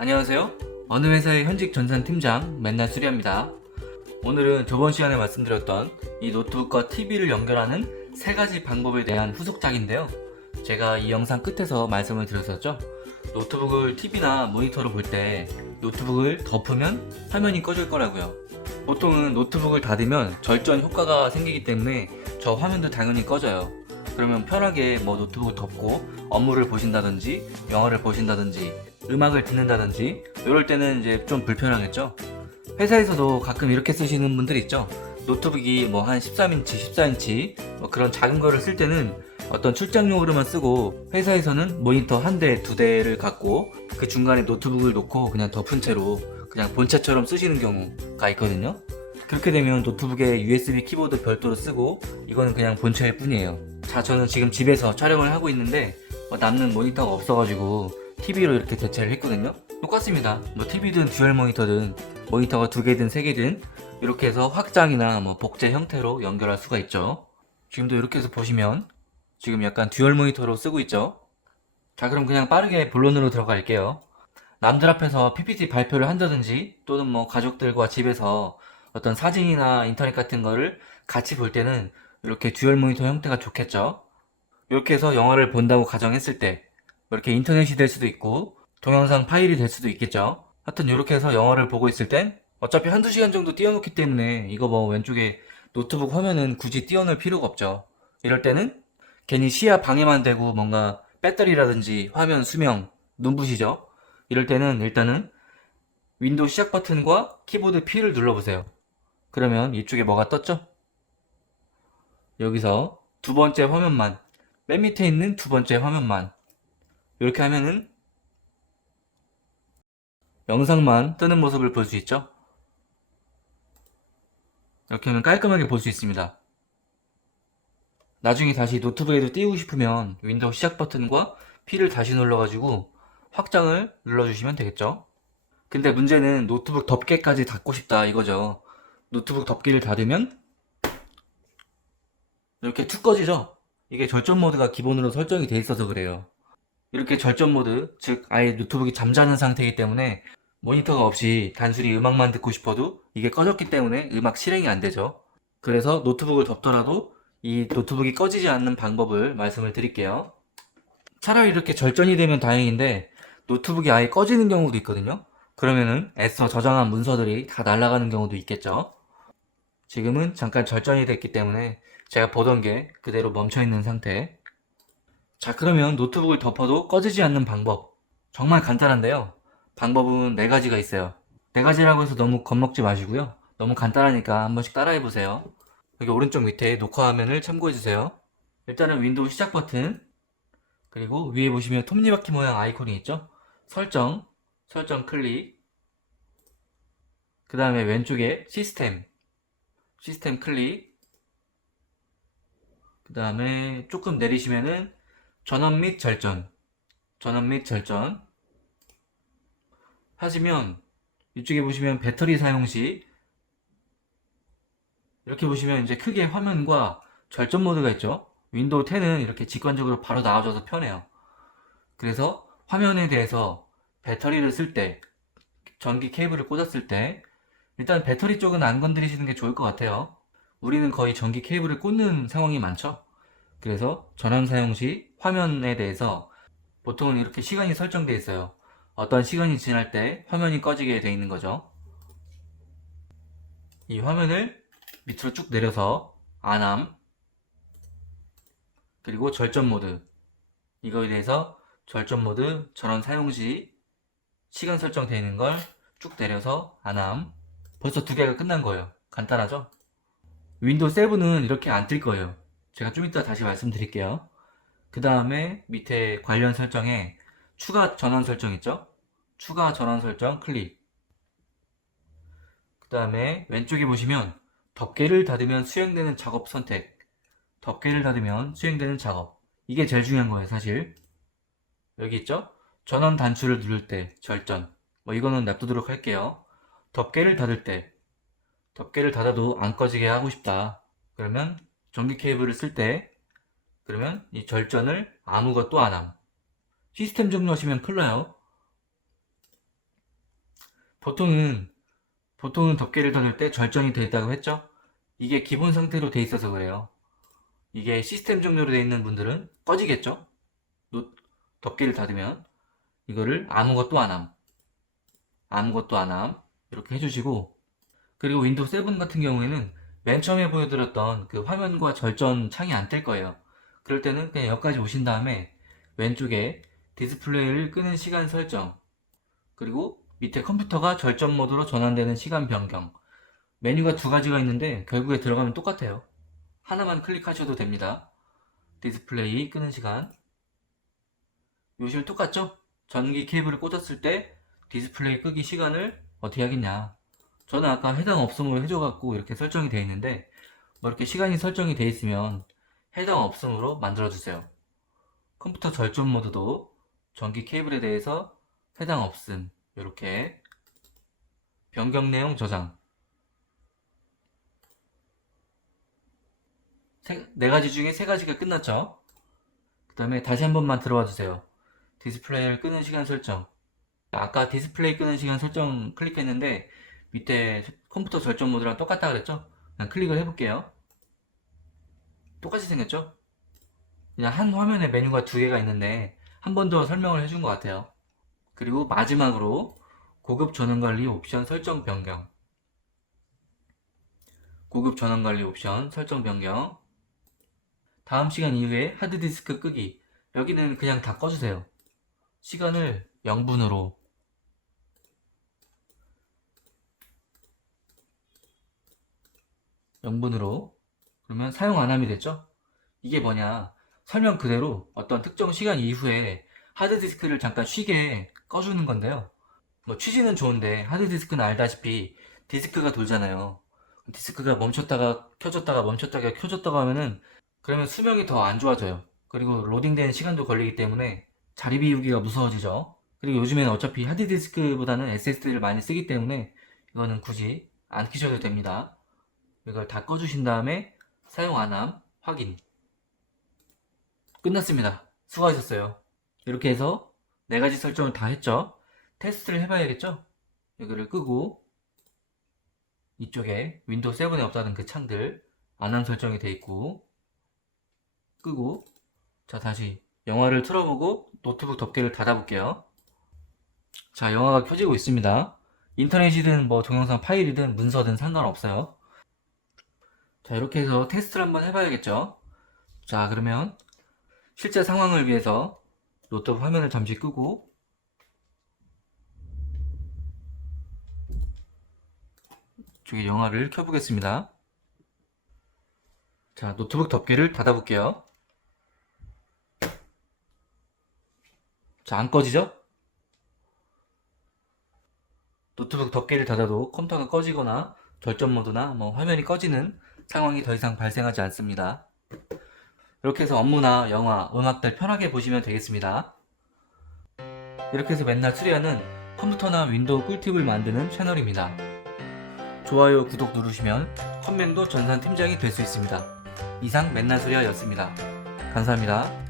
안녕하세요. 어느 회사의 현직 전산 팀장 맨날 수리합니다. 오늘은 저번 시간에 말씀드렸던 이 노트북과 TV를 연결하는 세 가지 방법에 대한 후속작인데요. 제가 이 영상 끝에서 말씀을 드렸었죠. 노트북을 TV나 모니터로 볼 때 노트북을 덮으면 화면이 꺼질 거라고요. 보통은 노트북을 닫으면 절전 효과가 생기기 때문에 저 화면도 당연히 꺼져요. 그러면 편하게 노트북을 덮고 업무를 보신다든지 영화를 보신다든지 음악을 듣는다든지 이럴 때는 이제 좀 불편하겠죠. 회사에서도 가끔 이렇게 쓰시는 분들 있죠. 노트북이 한 13인치, 14인치 그런 작은 거를 쓸 때는 어떤 출장용으로만 쓰고 회사에서는 모니터 한 대, 두 대를 갖고 그 중간에 노트북을 놓고 그냥 덮은 채로 그냥 본체처럼 쓰시는 경우가 있거든요. 그렇게 되면 노트북에 USB 키보드 별도로 쓰고 이거는 그냥 본체일 뿐이에요. 자, 저는 지금 집에서 촬영을 하고 있는데 남는 모니터가 없어가지고 TV로 이렇게 대체를 했거든요. 똑같습니다. TV든 듀얼 모니터든 모니터가 두 개든 세 개든 이렇게 해서 확장이나 복제 형태로 연결할 수가 있죠. 지금도 이렇게 해서 보시면 지금 약간 듀얼 모니터로 쓰고 있죠. 자, 그럼 그냥 빠르게 본론으로 들어갈게요. 남들 앞에서 PPT 발표를 한다든지 또는 가족들과 집에서 어떤 사진이나 인터넷 같은 거를 같이 볼 때는 이렇게 듀얼 모니터 형태가 좋겠죠. 이렇게 해서 영화를 본다고 가정했을 때 이렇게 인터넷이 될 수도 있고 동영상 파일이 될 수도 있겠죠. 하여튼 이렇게 해서 영화를 보고 있을 땐 어차피 한두 시간 정도 띄워놓기 때문에 이거 왼쪽에 노트북 화면은 굳이 띄워놓을 필요가 없죠. 이럴 때는 괜히 시야 방해만 되고 뭔가 배터리라든지 화면 수명, 눈부시죠? 이럴 때는 일단은 윈도우 시작 버튼과 키보드 P를 눌러보세요. 그러면 이쪽에 뭐가 떴죠? 여기서 두 번째 화면만, 맨 밑에 있는 두 번째 화면만 이렇게 하면은 영상만 뜨는 모습을 볼 수 있죠? 이렇게 하면 깔끔하게 볼 수 있습니다. 나중에 다시 노트북에도 띄우고 싶으면 윈도우 시작 버튼과 P를 다시 눌러가지고 확장을 눌러주시면 되겠죠? 근데 문제는 노트북 덮개까지 닫고 싶다 이거죠. 노트북 덮개를 닫으면 이렇게 툭 꺼지죠? 이게 절전 모드가 기본으로 설정이 돼 있어서 그래요. 이렇게 절전 모드, 즉 아예 노트북이 잠자는 상태이기 때문에 모니터가 없이 단순히 음악만 듣고 싶어도 이게 꺼졌기 때문에 음악 실행이 안 되죠. 그래서 노트북을 덮더라도 이 노트북이 꺼지지 않는 방법을 말씀을 드릴게요. 차라리 이렇게 절전이 되면 다행인데 노트북이 아예 꺼지는 경우도 있거든요. 그러면은 애써 저장한 문서들이 다 날아가는 경우도 있겠죠. 지금은 잠깐 절전이 됐기 때문에 제가 보던 게 그대로 멈춰 있는 상태. 자, 그러면 노트북을 덮어도 꺼지지 않는 방법. 정말 간단한데요. 방법은 네 가지가 있어요. 네 가지라고 해서 너무 겁먹지 마시고요. 너무 간단하니까 한 번씩 따라해 보세요. 여기 오른쪽 밑에 녹화 화면을 참고해 주세요. 일단은 윈도우 시작 버튼, 그리고 위에 보시면 톱니바퀴 모양 아이콘이 있죠? 설정 클릭, 그 다음에 왼쪽에 시스템 클릭, 그 다음에 조금 내리시면은 전원 및 절전 하시면 이쪽에 보시면 배터리 사용 시 이렇게 보시면 이제 크게 화면과 절전 모드가 있죠. 윈도우 10은 이렇게 직관적으로 바로 나와줘서 편해요. 그래서 화면에 대해서 배터리를 쓸 때, 전기 케이블을 꽂았을 때 일단 배터리 쪽은 안 건드리시는 게 좋을 것 같아요. 우리는 거의 전기 케이블을 꽂는 상황이 많죠. 그래서 전원 사용 시 화면에 대해서 보통은 이렇게 시간이 설정되어 있어요. 어떤 시간이 지날 때 화면이 꺼지게 되어 있는 거죠. 이 화면을 밑으로 쭉 내려서 안암, 그리고 절전 모드, 이거에 대해서 절전 모드 전원 사용 시 시간 설정되어 있는 걸 쭉 내려서 안암. 벌써 두 개가 끝난 거예요. 간단하죠? 윈도우 7은 이렇게 안 뜰 거예요. 제가 좀 이따 다시 말씀드릴게요. 그 다음에 밑에 관련 설정에 추가 전원 설정 있죠? 추가 전원 설정 클릭. 그 다음에 왼쪽에 보시면 덮개를 닫으면 수행되는 작업 선택. 덮개를 닫으면 수행되는 작업. 이게 제일 중요한 거예요, 사실. 여기 있죠? 전원 단추를 누를 때 절전. 이거는 놔두도록 할게요. 덮개를 닫을 때. 덮개를 닫아도 안 꺼지게 하고 싶다. 그러면 전기 케이블을 쓸 때, 그러면 이 절전을 아무것도 안 함. 시스템 종료하시면 큰일 나요. 보통은 덮개를 닫을 때 절전이 되어 있다고 했죠? 이게 기본 상태로 되어 있어서 그래요. 이게 시스템 종료로 되어 있는 분들은 꺼지겠죠? 덮개를 닫으면 이거를 아무것도 안 함 이렇게 해주시고, 그리고 윈도우 7 같은 경우에는 맨 처음에 보여드렸던 그 화면과 절전 창이 안 뜰 거예요. 그럴 때는 그냥 여기까지 오신 다음에 왼쪽에 디스플레이를 끄는 시간 설정, 그리고 밑에 컴퓨터가 절전 모드로 전환되는 시간 변경, 메뉴가 두 가지가 있는데 결국에 들어가면 똑같아요. 하나만 클릭하셔도 됩니다. 디스플레이 끄는 시간, 요즘 똑같죠? 전기 케이블을 꽂았을 때 디스플레이 끄기 시간을 어떻게 하겠냐, 저는 아까 해당 없음으로 해줘갖고 이렇게 설정이 되어 있는데, 뭐 이렇게 시간이 설정이 되어 있으면 해당 없음으로 만들어주세요. 컴퓨터 절전 모드도 전기 케이블에 대해서 해당 없음, 이렇게 변경 내용 저장, 네 가지 중에 세 가지가 끝났죠? 그 다음에 다시 한 번만 들어와 주세요. 디스플레이를 끄는 시간 설정, 아까 디스플레이 끄는 시간 설정 클릭했는데 밑에 컴퓨터 절전 모드랑 똑같다 그랬죠? 그냥 클릭을 해볼게요. 똑같이 생겼죠? 그냥 한 화면에 메뉴가 두 개가 있는데 한 번 더 설명을 해준 것 같아요. 그리고 마지막으로 고급 전원관리 옵션 설정 변경, 고급 전원관리 옵션 설정 변경, 다음 시간 이후에 하드디스크 끄기, 여기는 그냥 다 꺼주세요. 시간을 0분으로, 그러면 사용 안함이 됐죠? 이게 뭐냐, 설명 그대로 어떤 특정 시간 이후에 하드디스크를 잠깐 쉬게 꺼주는 건데요. 뭐 취지는 좋은데 하드디스크는 알다시피 디스크가 돌잖아요. 디스크가 멈췄다가 켜졌다가 멈췄다가 켜졌다가 하면은 그러면 수명이 더 안 좋아져요. 그리고 로딩되는 시간도 걸리기 때문에 자리 비우기가 무서워지죠. 그리고 요즘에는 어차피 하드디스크보다는 SSD를 많이 쓰기 때문에 이거는 굳이 안 켜셔도 됩니다. 이걸 다 꺼주신 다음에 사용 안함 확인, 끝났습니다. 수고하셨어요. 이렇게 해서 네 가지 설정을 다 했죠. 테스트를 해봐야겠죠. 여기를 끄고 이쪽에 윈도우 7에 없다는 그 창들 안함 설정이 돼 있고, 끄고, 자 다시 영화를 틀어보고 노트북 덮개를 닫아볼게요. 자, 영화가 켜지고 있습니다. 인터넷이든 뭐 동영상 파일이든 문서든 상관없어요. 자, 이렇게 해서 테스트를 한번 해봐야겠죠. 자, 그러면 실제 상황을 위해서 노트북 화면을 잠시 끄고 이쪽에 영화를 켜보겠습니다. 자, 노트북 덮개를 닫아볼게요. 자, 안 꺼지죠? 노트북 덮개를 닫아도 컴퓨터가 꺼지거나 절전 모드나 뭐 화면이 꺼지는 상황이 더 이상 발생하지 않습니다. 이렇게 해서 업무나 영화, 음악들 편하게 보시면 되겠습니다. 이렇게 해서 맨날 수리하는 컴퓨터나 윈도우 꿀팁을 만드는 채널입니다. 좋아요, 구독 누르시면 컴맹도 전산 팀장이 될 수 있습니다. 이상 맨날 수리하였습니다. 감사합니다.